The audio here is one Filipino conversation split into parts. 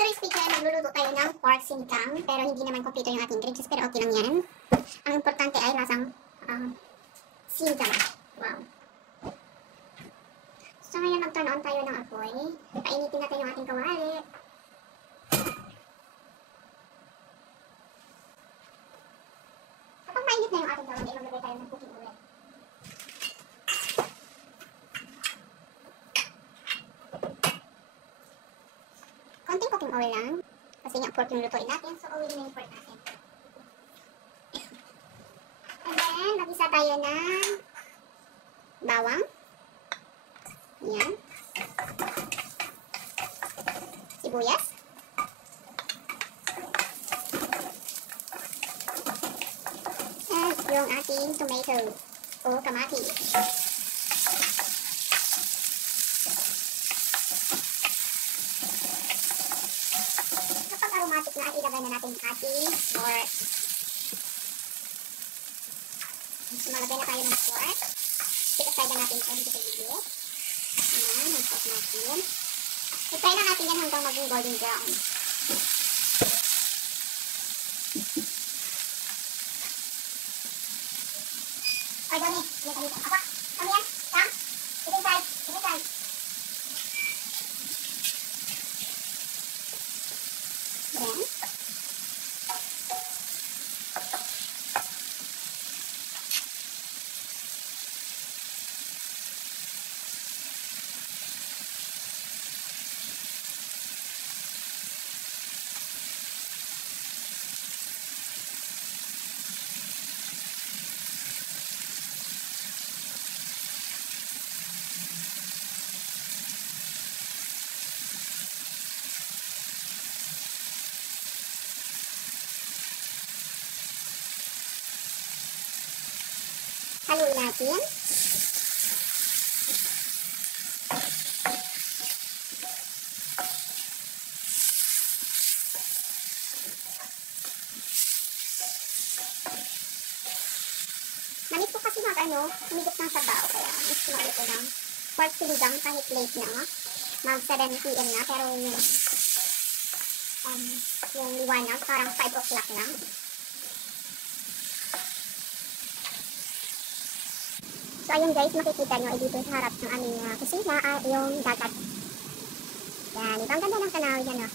today's video ay magluluto tayo ng pork sinigang. Pero hindi naman kompleto yung ating ingredients, pero okay lang yan. Ang importante ay lasang sinigang. Wow. So ngayon mag-turn on tayo ng apoy. Painitin natin yung ating kawali. Kapag mainit na yung ating kawali, maglagay tayo ng cooking oil. Konting cooking oil lang. Kasi yung pork yung lutuin natin, so oil na yung pork natin. And then, mag-isa tayo ng bawang. Yan. Sibuyas. And yung ating tomato o kamatis. Kapag aromatic na, ilagay na natin yung ating pork. Sumalagay na tayo ng pork. Pitasay na natin ito dito sa video. Ayan, mag-sauce natin. I-fry na natin yan hanggang maging golden brown. Ay, dami. Dito, dito. Apa? Kami yan? Sam? Ito side. Ito side. Then, haluin natin. Manit po kasi humigop ng sabaw. Kaya mas kumali ko ng pork sinigang kahit late na. Mag 7 PM na. Pero yung liwanag parang 5 o'clock lang. So ayun guys, makikita nyo ay dito sa harap ng aming kusina yung dagat. Yan, ito ang ganda ng tanawin yan.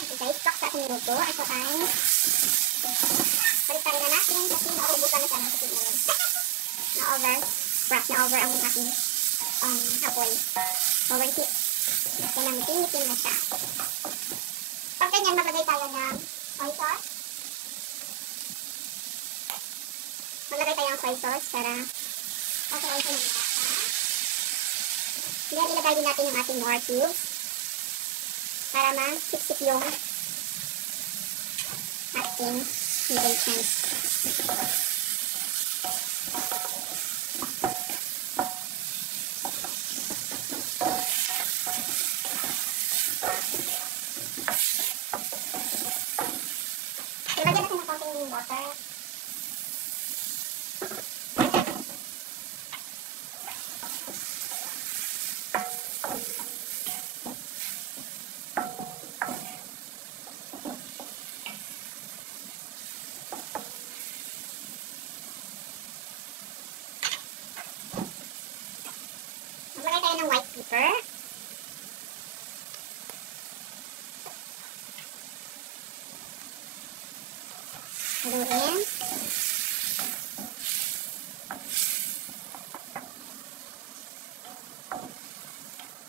Okay guys, stock sa ating luto. Ito ay balik-tarin na natin kasi nauubutan na siya ng kusina yun. Na-over ang ating apoy. Overheat. Yan ang tinitin na siya. Pag ganyan, maglagay tayo ng soy sauce. Maglagay tayo ng soy sauce para okay, ito na lasa. Then, ilagay din natin yung ating nor cubes para ma-sip-sip yung ating ingredients. Ilagay natin ng konting water. Maglagay tayo ng white pepper. Haluin.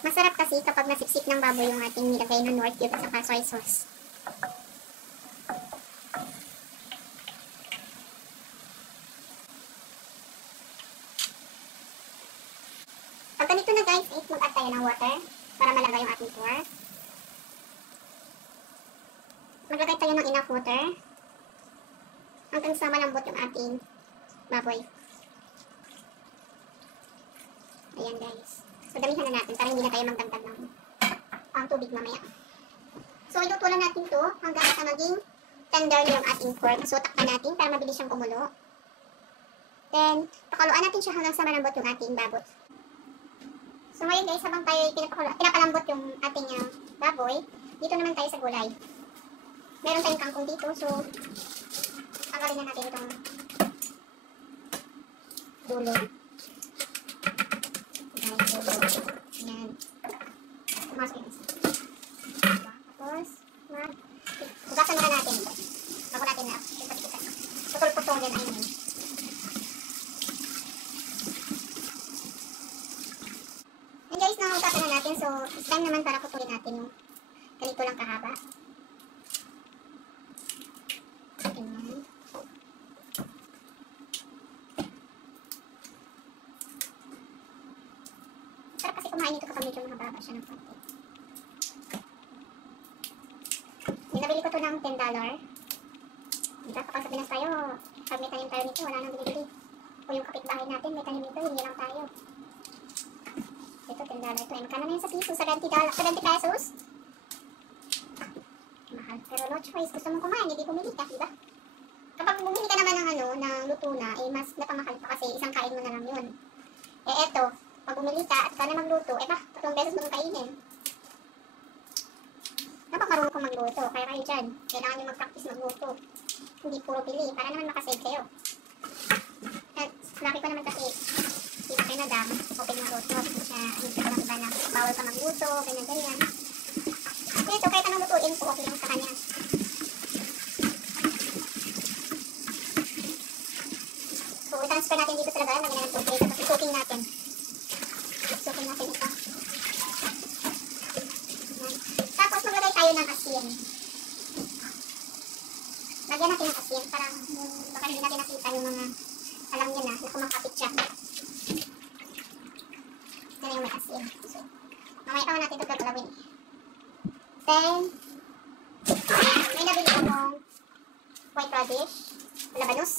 Masarap kasi kapag nasipsip ng baboy yung ating nilagay na nor cube at saka soy sauce. Pag ganito na guys, mag-add tayo ng water para malagay yung ating pork. Maglagay tayo ng enough water hanggang sa malambot yung ating baboy. Ayan guys. So damihan na natin para hindi na tayo magdagdag ng tubig mamaya. So iluto lang natin to hanggang sa maging tender yung ating pork. So takpan natin para mabilis siyang kumulo. Then pakaluan natin siya hanggang sa malambot yung ating baboy. So ngayon guys, habang tayo pinapalambot yung ating baboy, Dito naman tayo sa gulay. Meron tayong kangkong dito, so tanggalin na natin itong dulo. Ayan. Pumasok yung isa. Tapos, hugasan muna natin ito. Bago natin na ipat-ipat. Putol-putol yan ayun. And guys, nahugasan na natin. So, it's time naman para putulin natin yung ganito lang kahaba. Ayan. Sarap kasi kumain ito kapag medyo mahaba siya ng konti. Nabili ko to ng $10. Diba? Kapag sa Pinas tayo, pag may tanim tayo nito, wala nang binibili. O yung kapitbahay natin, may tanim nito, hindi lang tayo. Ito, $10 ito. Magkano na yun sa piso? $70 pesos? Mahal. Pero no choice. Gusto mong kumain, hindi pumili ka, diba? Kapag bumili ka naman ng ng luto na, eh mas napamahal pa kasi isang kain mo na lang yun. Eh eto, pag bumili ka at ka na magluto, eh ba, 3 beses mo nang kainin. Dapat marunong kong magluto, kaya kayo dyan, kailangan nyo mag-practice magluto. Hindi puro pili, para naman makasave kayo. At laki ko naman kasi, dito kay Madam, open ng luto, hindi siya lang iba na bawal ka magluto, ganyan-ganyan. Ito, kahit anong lutuin ko, okay lang sa kanya. So, i-transfer natin dito sa lagayan, lagyan natin ng tubig, tapos i-cooking natin. Cooking natin ito. Tapos maglagay tayo ng asin. Lagyan natin ng asin para baka hindi natin nakita yung mga alam niya na kumakapit siya. Yan yung may asin. So, mamaya pa natin ito gagalawin. Then, may nabili akong white radish, labanos.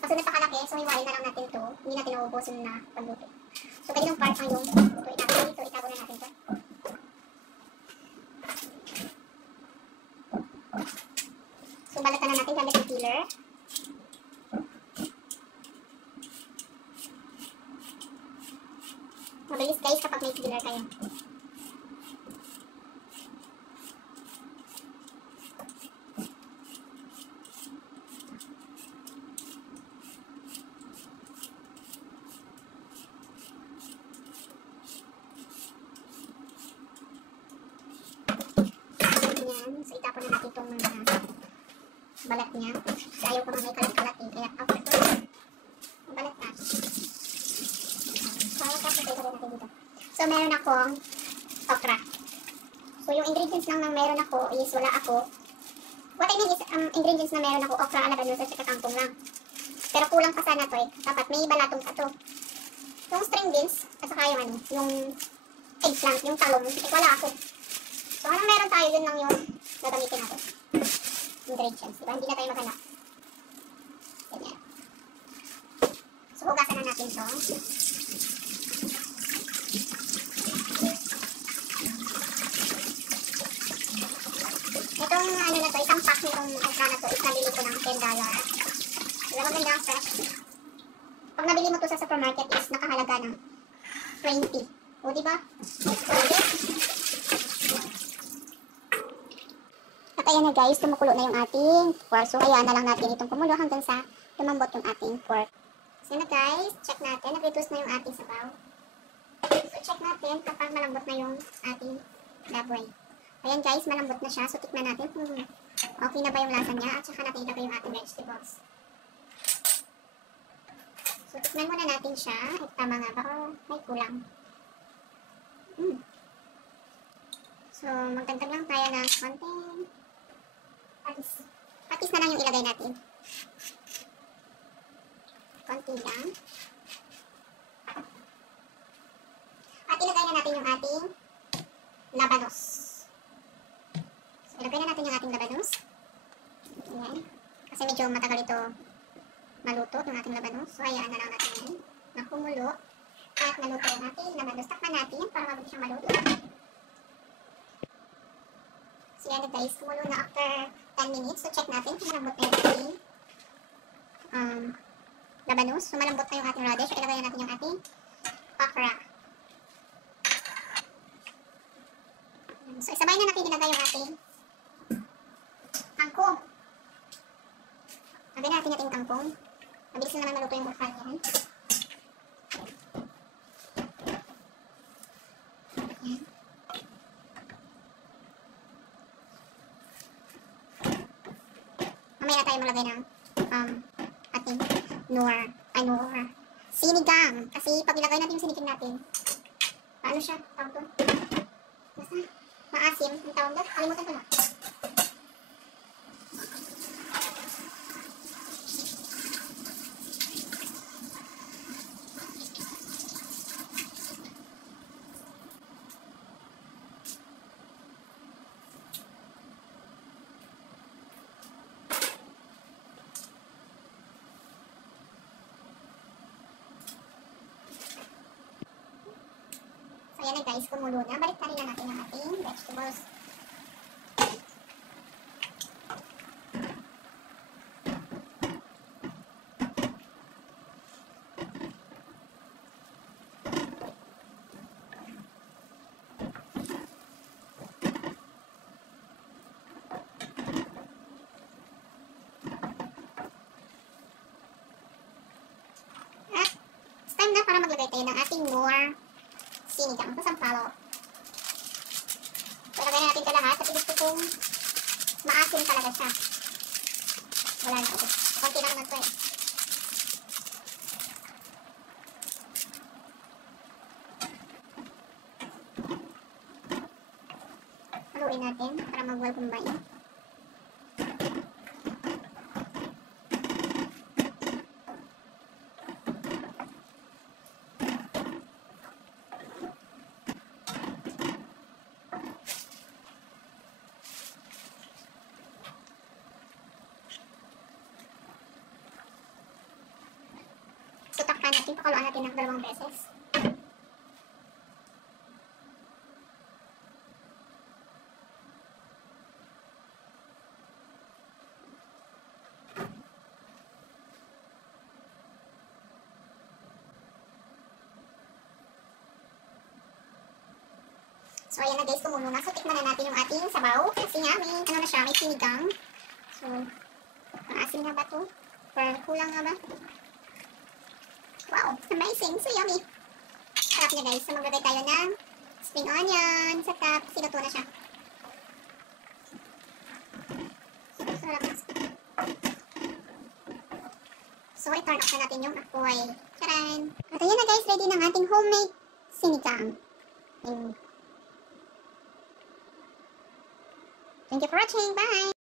Kasi napakalaki, so hiwain na lang natin ito. Hindi natin nauubusin na pagluto. So, ganyan part ang yung lutuin natin dito. Itago na natin ito. So, balatan na natin gamit yung peeler. Mabilis guys kapag may peeler kayo. So, itapon na natin itong mga balat niya. Kasi ayaw ko na may kalat-kalat eh. Kaya after ito, balat na. So, ayaw tapos ito natin dito. So, meron akong okra. So, yung ingredients lang na meron ako is wala ako. What I mean is, ingredients na meron ako, okra, alabanos, at saka kangkong lang. Pero kulang pa sana to eh. Dapat may balatong pa to. Yung string beans, at saka yung ano, yung eggplant, yung talong, eh, wala ako. So, anong meron tayo, yun lang yung gagamitin natin. Ingredients, diba? Hindi na tayo maghanap. Ganyan. So, hugasan na natin ito. Itong ano na to, isang pack nitong okra na to, is nabili ko ng $10. Diba maganda ang fresh? Pag nabili mo to sa supermarket is nakahalaga ng 20. O, diba? At ayan na guys, tumukulo na yung ating pork. So, hayaan na lang natin itong kumulo hanggang sa lumambot yung ating pork. So, na guys, check natin. Nag-reduce na yung ating sabaw. So, check natin kapag malambot na yung ating laboy. Ayan guys, malambot na siya. So, tikman natin kung okay na ba yung lasa niya. At saka natin ilagay yung ating vegetables. So, tikman muna natin siya. At tama nga ba o may kulang. So, magdagdag lang tayo ng konting patis. Patis na lang yung ilagay natin. Konti lang. At ilagay na natin yung ating labanos. So, ilagay na natin yung ating labanos. Ayan. Kasi medyo matagal ito maluto, yung ating labanos. So, hayaan na lang natin yan. Nakumulo. At naluto yung ating labanos. Takpan natin para mabilis siyang maluto. So, yan na guys. Kumulo na after 10 minutes. So, check natin kung malambot na yung ating labanos. So, malambot na yung ating radish. So, ilagay na natin yung ating okra. So, isabay na natin ilagay yung ating kangkong. Lagay natin ating kangkong. Mabilis na naman maluto yung bukal yan. Yan. Mamaya na tayo maglagay ng ating sinigang. Kasi pag ilagay natin yung sinigang natin, paano siya? Tawag to? Basta maasim. Ang tawag doon? Kalimutan ko na. So, ayan na guys, kumulo na. Balik na natin ang ating vegetables. At, it's time na para maglagay tayo ng ating more sinigang sa sampalo. So, ilagay na natin ito lahat kasi gusto kong maasim talaga siya. Wala na ito. Konti lang naman ito eh. Haluin natin para mag-well combine. So, takpan natin. Pakuluan natin ng 2 beses. So, ayan na guys, kumulo na. So, tikman na natin yung ating sabaw. Kasi nga, may, ano na siya, may sinigang. So, maasim na ba ito? Or kulang nga ba? Wow, amazing. So yummy. Sarap niya guys. So maglagay tayo ng spring onion sa top. Kasi luto na siya. Sarap. So i-turn off na natin yung apoy. Charan! At ayan na guys, ready ng ating homemade sinigang. Thank you for watching. Bye!